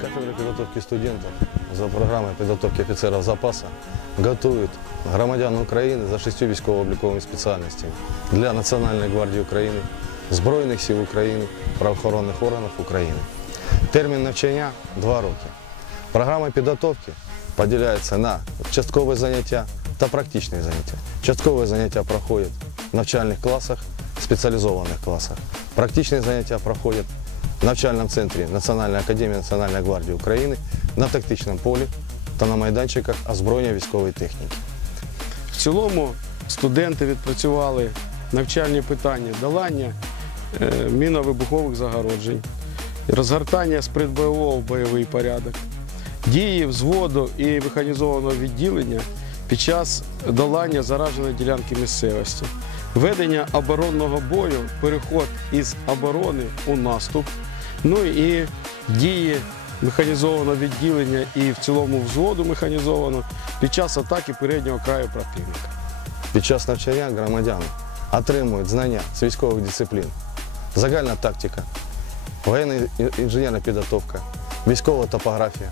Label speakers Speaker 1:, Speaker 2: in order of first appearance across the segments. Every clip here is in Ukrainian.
Speaker 1: Кафедра подготовки студентов за программой подготовки офицеров запаса готует громадян України за шістю військово-обліковими спеціальностями для Національної гвардії України, Збройних сил України, правоохоронних органів України. Термін навчання – два роки. Програма підготовки поділяється на часткові заняття та практичні заняття. Часткові заняття проходять в навчальних класах, спеціалізованих класах. Практичні заняття проходять в навчальному центрі Національної академії Національної гвардії України на тактичному полі та на майданчиках озброєння військової техніки.
Speaker 2: В цілому студенти відпрацювали навчальні питання долання е, міновибухових загороджень, розгортання спритбойового в бойовий порядок, дії взводу і механізованого відділення під час долання зараженої ділянки місцевості, ведення оборонного бою, переход із оборони у наступ, ну і дії механізованого відділення і в цілому взводу механізованого під час атаки переднього краю противника.
Speaker 1: Під час навчання громадяни отримують знання з військових дисциплін, загальна тактика, воєнна інженерна підготовка, військова топографія,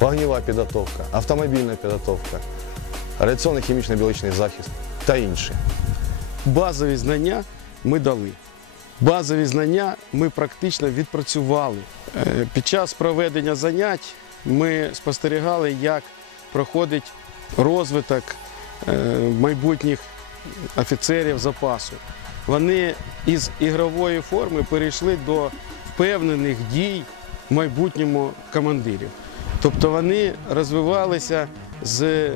Speaker 1: вогнева підготовка, автомобільна підготовка, радіаційний хімічний біологічний захист та інші.
Speaker 2: Базові знання ми дали. Базові знання ми практично відпрацювали. Е, Під час проведення занять ми спостерігали, як проходить розвиток е, майбутніх офіцерів запасу. Вони із ігрової форми перейшли до впевнених дій в майбутньому командирів. Тобто вони розвивалися з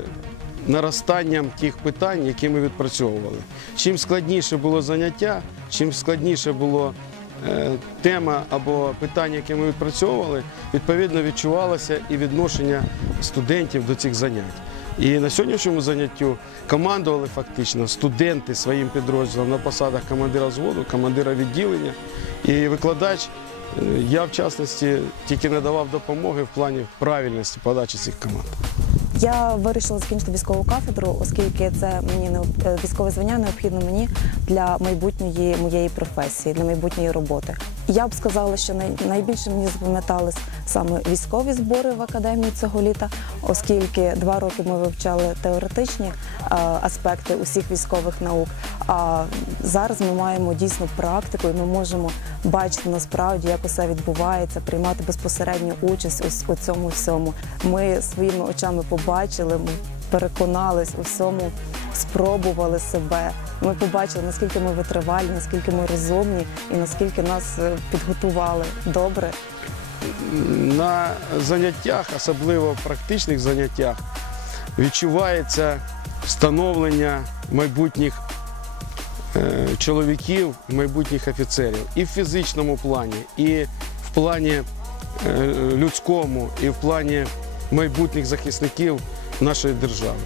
Speaker 2: наростанням тих питань, які ми відпрацьовували. Чим складніше було заняття, чим складніше було е, тема або питання, яке ми відпрацьовували, відповідно відчувалося і відношення студентів до цих занять. І на сьогоднішньому заняттю командували фактично студенти своїм підрозділом на посадах командира взводу, командира відділення і викладач. е, Я, в частності, тільки надавав допомоги в плані правильності подачі цих команд.
Speaker 3: Я вирішила закінчити військову кафедру, оскільки це мені не військове звання необхідно мені для майбутньої моєї професії, для майбутньої роботи. Я б сказала, що найбільше мені запам'ятались саме військові збори в академії цього літа, оскільки два роки ми вивчали теоретичні е, аспекти усіх військових наук. А зараз ми маємо дійсно практику, і ми можемо бачити насправді, як усе відбувається, приймати безпосередню участь у, цьому всьому. Ми своїми очами побачили, ми переконались у всьому, спробували себе. Ми побачили, наскільки ми витривалі, наскільки ми розумні і наскільки нас е, підготували добре
Speaker 2: на заняттях, особливо практичних заняттях, відчувається становлення майбутніх е, чоловіків, майбутніх офіцерів і в фізичному плані, і в плані е, людському, і в плані майбутніх захисників нашої держави.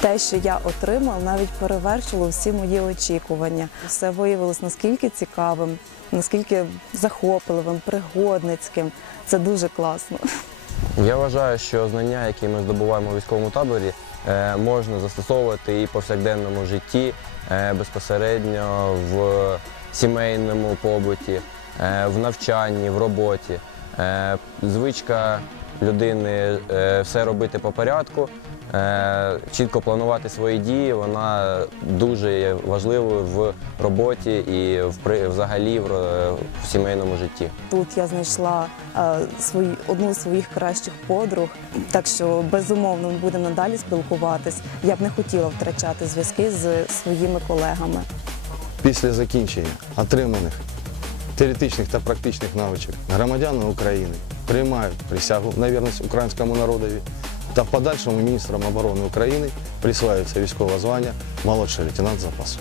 Speaker 3: Те, що я отримала, навіть перевершило всі мої очікування. Все виявилось наскільки цікавим, наскільки захопливим, пригодницьким. Це дуже класно.
Speaker 4: Я вважаю, що знання, які ми здобуваємо у військовому таборі, е, можна застосовувати і в повсякденному житті, е, безпосередньо в сімейному побуті, е, в навчанні, в роботі. Звичка людини все робити по порядку, чітко планувати свої дії, вона дуже є важливою в роботі і в взагалі в в сімейному житті.
Speaker 3: Тут я знайшла е, свої, одну з своїх кращих подруг, так що безумовно ми будемо надалі спілкуватись. Я б не хотіла втрачати зв'язки з своїми колегами.
Speaker 1: Після закінчення отриманих теоретичних та практичних навичок громадяни України приймають присягу на вірність українському народові та подальшому міністром оборони України присваюється військове звання молодший лейтенант запасу.